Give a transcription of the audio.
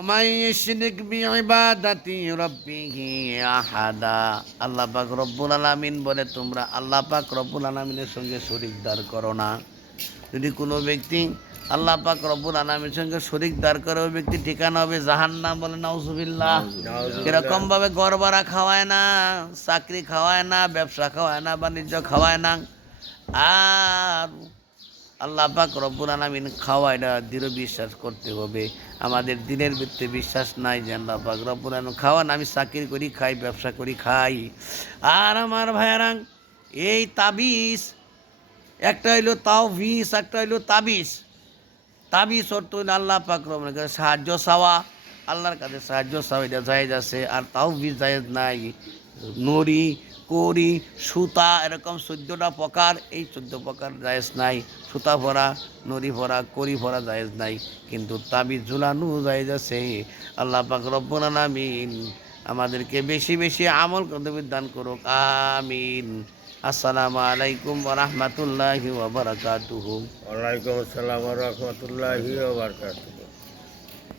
ওমাই ইশরিক বিইবাদাতি রাব্বিহি আহাদা। আল্লাহ পাক রব্বুল আলামিন বলে, তোমরা আল্লাহ পাক রব্বুল আলামিনের সঙ্গে শরীক দাঁড় করো না। যদি কোনো ব্যক্তি আল্লাহ পাক রব্বুল আলামিনের সঙ্গে শরীক দাঁড় করে, ওই ব্যক্তি ঠিকানা হবে জাহান্নাম। বলে নাউজুবিল্লাহ। এরকম ভাবে ঘর ভাড়া খাওয়ায় না, চাকরি খাওয়ায় না, ব্যবসা খাওয়ায় না, বাণিজ্য খাওয়ায় না। আর আল্লাহ পাক রব্বুল আলামিন খাওয়ায় না, দৃঢ় বিশ্বাস করতে হবে। আমাদের দিনের ভিত্তিতে বিশ্বাস নাই যে আল্লাহ পাক রব্বুল আলামিন খাওয়ান। আমি চাকরি করি খাই, ব্যবসা করি খাই। আর আমার ভাইয়ারা, এই তাবিজ একটা হইলো তাওভিজ, একটা হইলো তাবিজ। তাবিজ অর্থ হইলো আল্লাহ পাক রব্বুল কাছে সাহায্য চাওয়া, আল্লাহর কাছে সাহায্য চাওয়া, এটা জায়েজ আছে। আর তাওভিজ জায়েজ নাই। নড়ি, কড়ি, সুতা, এরকম 14টা প্রকার, এই 14 প্রকার জায়েজ নাই। সুতা ভরা, নড়ি ভরা, কড়ি ভরা জায়েজ নাই, কিন্তু তাবিজ ঝুলানো জায়েজ আছে। আল্লাহ পাক রব্বুল আলামিন আমাদেরকে বেশি বেশি আমল করতে দান করুক, আমিন। আসসালামু আলাইকুম ওয়া রাহমাতুল্লাহি ওয়া বারাকাতুহু। ওয়ালাইকুম আসসালাম ওয়া রাহমাতুল্লাহি ওয়া বারাকাতুহু।